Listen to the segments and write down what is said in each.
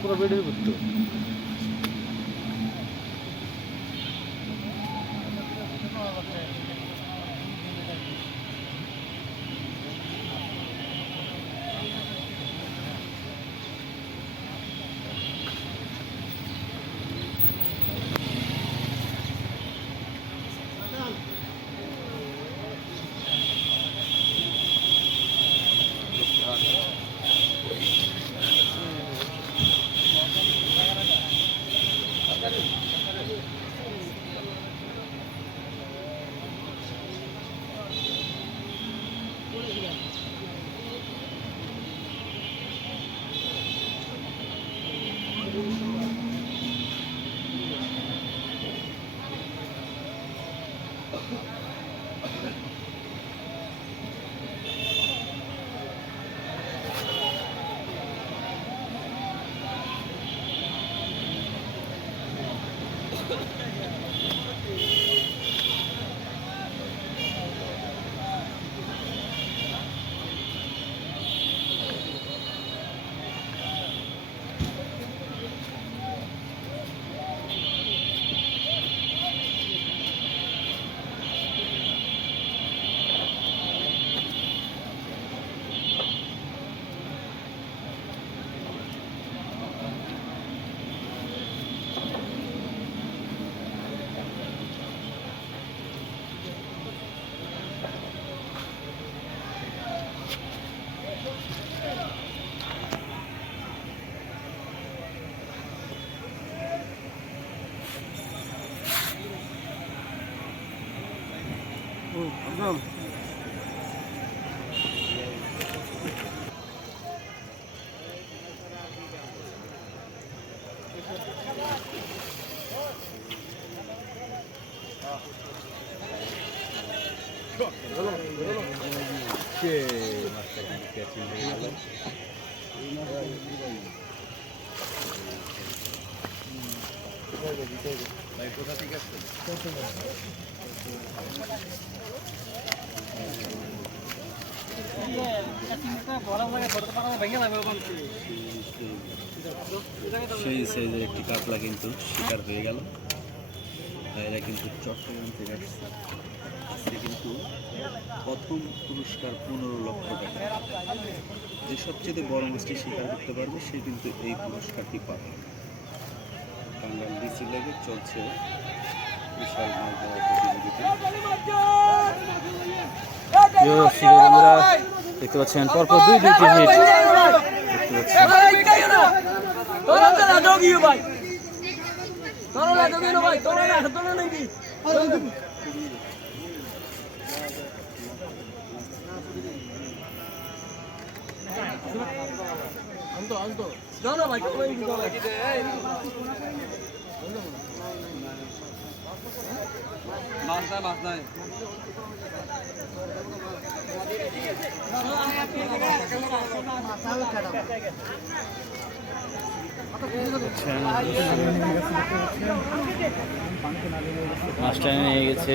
পুরো বেডের করতো। একদম সেই সাইজের একটি কাতলা কিন্তু শিকার হয়ে গেল। এরা কিন্তু চট্টগ্রাম থেকে আসছে। আজকে কিন্তু প্রথম পুরস্কার 15 লক্ষ টাকা। যে সবচেয়ে বড় মাছটি শিকার করতে পারবে সে কিন্তু এই পুরস্কারটি পাবে। টাঙ্গাইল ডিসি লেগে চলছে বিশাল মাছ ধরার প্রতিযোগিতা। বন্ধুরা দেখতে পাচ্ছেন পরপর দুইটি হিট দেখতে পাচ্ছেন। মাছ নাই মাছটা নিয়ে গেছে।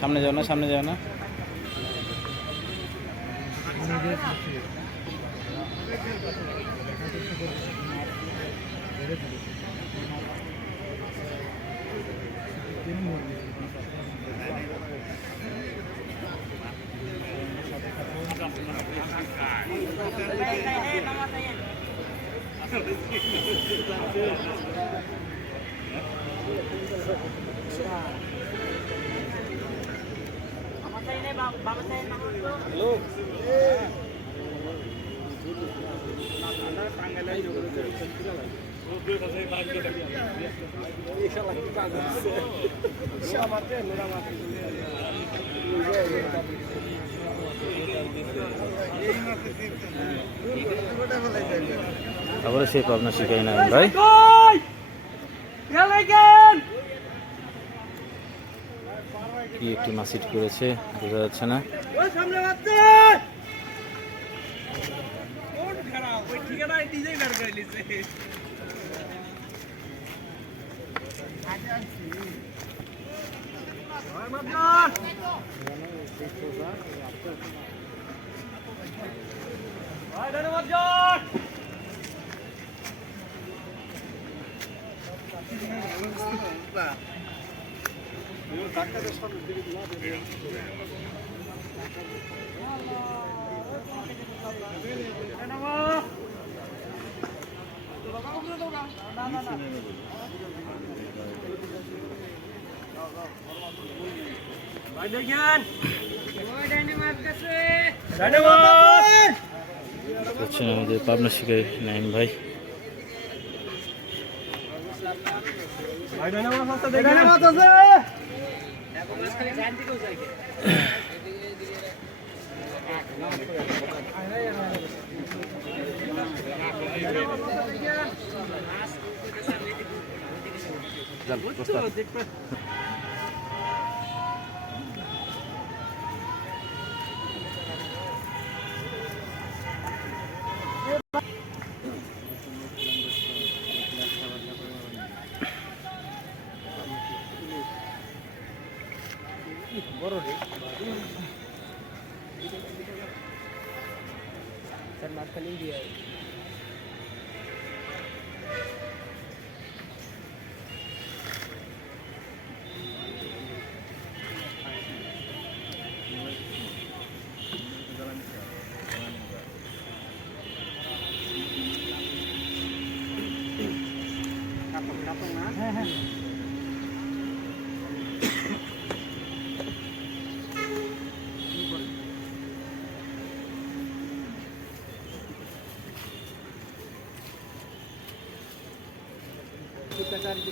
সামনে যাও না, সামনে যাও না। তারপরে সেই পাবনা শিখাই না ভাই, কি একটি মাছ হিট করেছে বোঝা যাচ্ছে না। হচ্ছেন আমাদের পাবনা শিকারী নাইম ভাই।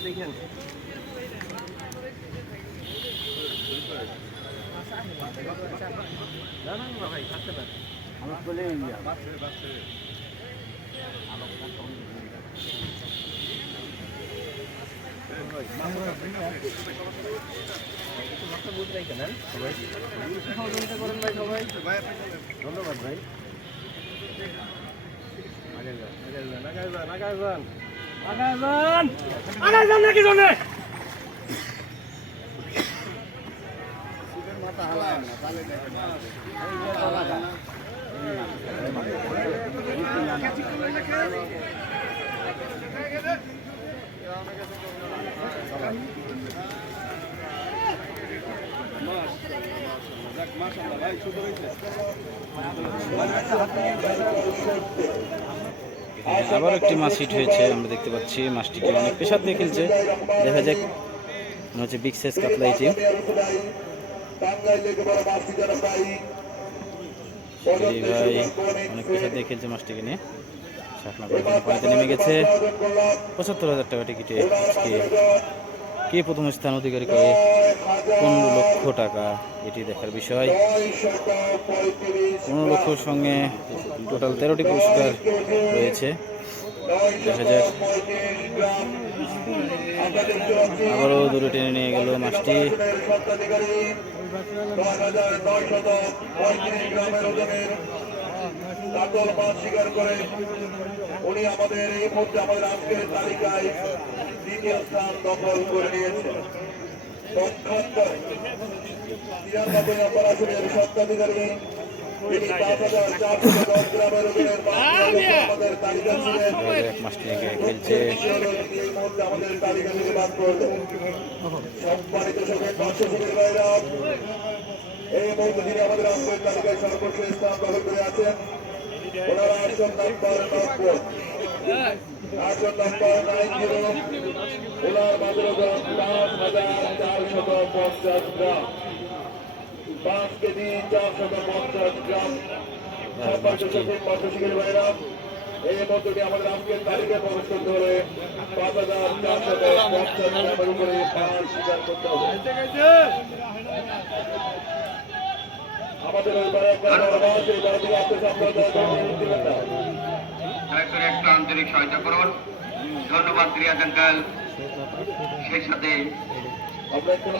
দেখেন ভাই থাকতে পারে আমার বলে ধন্যবাদ ভাই নাকি জন্য মাথা হালায় না তাহলে আবার একটি মাছ হিট হয়েছে, আমরা দেখতে পাচ্ছি মাছটিকে অনেক পেশাদ দিয়ে খেলছে। দেখা যাক, মনে হচ্ছে বিগ সাইজ কাতলা এটি। ভাই অনেক পেশাদ দিয়ে খেলছে মাছটিকে নিয়ে। শাকনা করে পানিতে নেমে গেছে। ৭৫,০০০ টাকা টিকিটে আজকে কে প্রথম স্থান অধিকারী করে, ১৫ লক্ষ টাকা, এটি দেখার বিষয়। ১৫ লক্ষর সঙ্গে টোটাল ১৩টি পুরস্কার রয়েছে। দেখা যাক, আবারও দূরে টেনে নিয়ে গেল মাছটি। কাতল মাছ শিকার করে উনি আমাদের এই মুহূর্তে আমাদের আজকের তালিকায় দ্বিতীয় স্থান দখল করে নিয়েছে। ৯৩ নম্বর আসনের স্বত্বাধিকারী তিনি ৫,৪১০ গ্রামের ওজনের আমাদের তালিকা ছিলেন। এই মুহূর্তে আমাদের তালিকা থেকে বাদ করল। সম্মানিত সঙ্গে দর্শকের বাইরা এই মুহূর্তে তিনি আমাদের আজকের তালিকায় সর্বোচ্চ স্থান দখল করে আছেন। ওনারা আসন নাম্বার ৯০, আসন নাম্বার ৯০। ওনার মাঝের ওজন ৫,৪৫০ গ্রাম, 5 কেজি 450 গ্রাম। সম্মানিত ভাইরা এই মধ্যে আমাদের আজকের তালিকায় প্রবেশ করতে হলে ৫,৪50 গ্রামের উপরে মাছ শিকার করতে হবে। আমাদের একটা আন্তরিক সহায়তা করুন। ধন্যবাদ রিয়াজ আঙ্কেল, সেই সাথে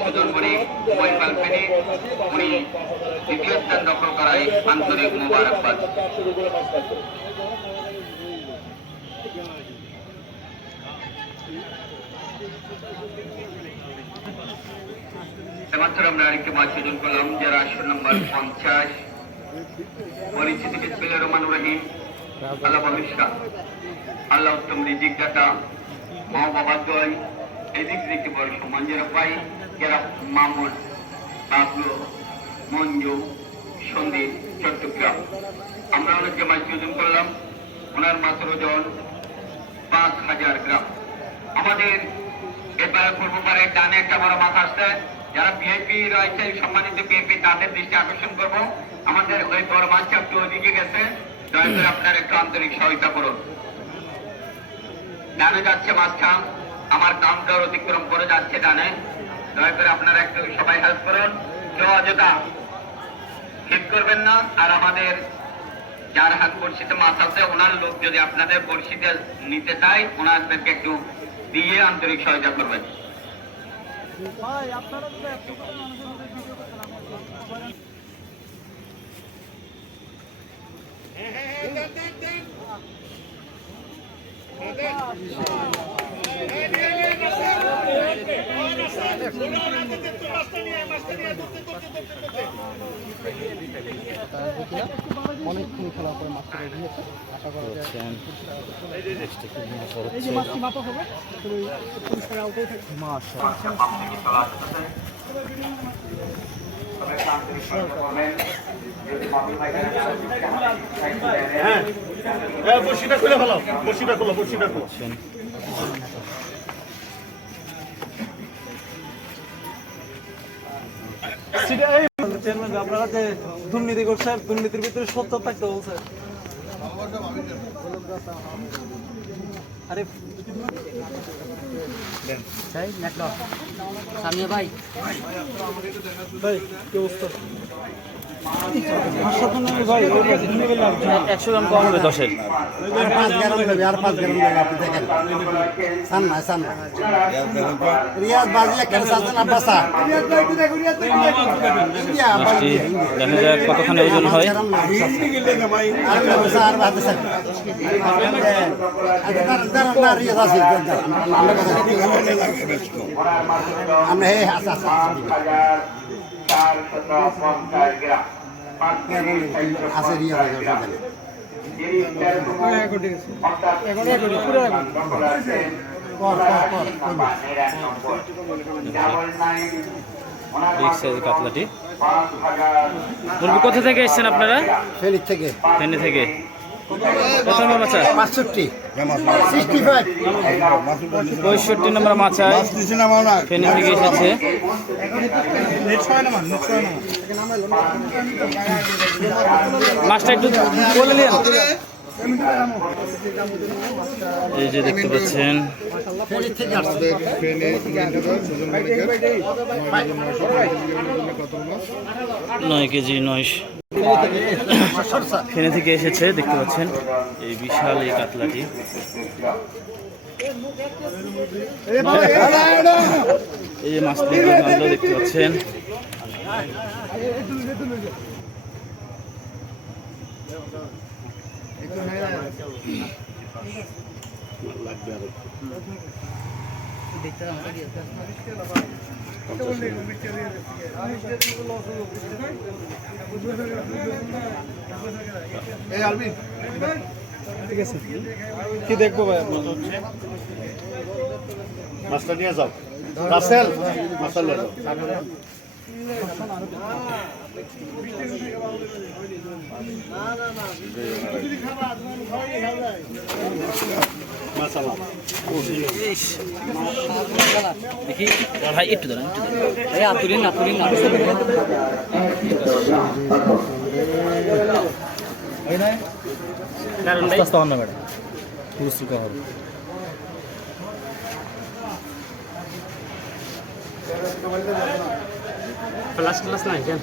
সুজন গরিব মহিপাল ফেনী, উনি দ্বিতীয় স্থান দখল করায় আন্তরিক মুবারকবাদ। এমাত্র আমরা আরেকটি মাছ ওজন করলাম, যারা আসন নম্বর ৫০, পরিচিতি বিসমিল্লাহির রহমানির রহিম। আল্লাহ ভবিষ্যৎ, আল্লাহ উত্তম রিজিক দাতা, মা বাবা জয় এদিক থেকে বড় সম্মান যারা পাই, যারা মামুন, বাবলু, মঞ্জু, সন্দীপ, চট্টগ্রাম। আমরা অনেককে মাছ ওজন করলাম, ওনার মাত্র ওজন 5000 গ্রাম। আমাদের এবারে পূর্ব পারে ডানে একটা বড় মাছ আসছে, যারা ভিআইপি রয়েছে সম্মানিত ভিআইপি তাদের দৃষ্টি আকর্ষণ করব। আমাদের ওই বড় মাছটা একটু ওদিকে গেছে, দয়া করে আপনার একটু আন্তরিক সহায়তা করুন। ডানে যাচ্ছে মাছটা, আমার কাউন্টার অতিক্রম করে যাচ্ছে ডানে, দয়া করে আপনারা একটু সবাই হেল্প করুন। কেউ অযথা হিট করবেন না। আর আমাদের যার হাত বড়শিতে মাছ আছে, ওনার লোক যদি আপনাদের বড়শিতে নিতে চায়, ওনাদেরকে একটু দিয়ে আন্তরিক সহায়তা করবেন। অনেকক্ষণ খেলা করে মাছ করে দিয়েছে, আশা করা যায় দেখছেন নেক্সট কি মাছ এই যে হচ্ছে। মাছটি মাপা হবে পরিষ্কার আউটই থাকবে। বড়শিটা খুলে ফেলো, বড়শিটা খোলো, বড়শিটা খোলো। দেখছেন আপনারা যে দুর্নীতি করছেন, দুর্নীতির ভিতরে সত্য থাকতে বলছে। আরে সামিয়া ভাই, ভাই কি অবস্থা? 100 গ্রাম কম হবে 10-এর। আর 5 গ্রাম দেবে, আর 5 গ্রাম দেবে, আপনি দেখেন। সান্না সান্না রিয়াজ বাজি একটা সাথে না বাসা ইন্ডিয়া মাছটি বাজি দেখা যাক কতখানি ওজন হয়। আর বাসা আর বাজে সাথে আর রিয়াজ আছে আমরা হে আসা আসা 5450 গ্রাম। আছে রিয়াজ আছে বিগ সাইজের কাতলাটি। মুরগি কোথা থেকে এসেছেন আপনারা? ফেনী থেকে ফেনী থেকে। কত নম্বর মাছা? 65 65 65 নম্বর মাছায় ফেনী থেকে এসেছে। মাছটা একটু বলে নিন। এই যে দেখতে পাচ্ছেন ফেনী থেকে আসছে 9 কেজি 9 ফেনী থেকে এসেছে। দেখতে পাচ্ছেন এই বিশাল এই কাতলাটি। এই যে মাছ দেখতে পাচ্ছেন। ঠিক আছে, কি দেখবো ভাই? মাছটা নিয়ে যাও, রাসেল মাছটা নিয়ে যাও। দেখি ভাই একটু দাঁড়ান, একটু দাঁড়ান। এই আতুরিন আতুরিন আস্তে হন না ম্যাডাম, বুঝছি কখন প্লাস ক্লাস নাই কেন?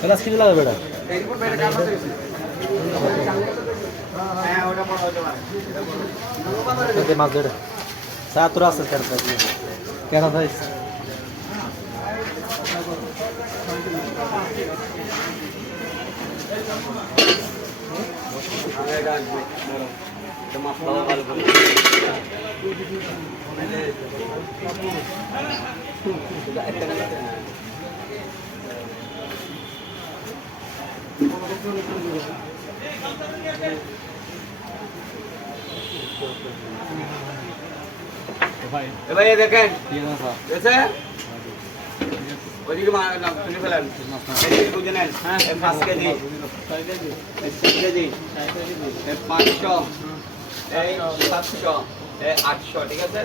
ক্লাস কিনে লাগবে ম্যাডাম। মাছ ধরে চা তোরা আছে কেন ভাই? এবার এই দেখেন ঠিক আছে ওইদিকে তুলে ফেলেন এদিকে বুঝে নেন 5 কেজি 6 কেজি 500 এই 700 এই 800 ঠিক আছে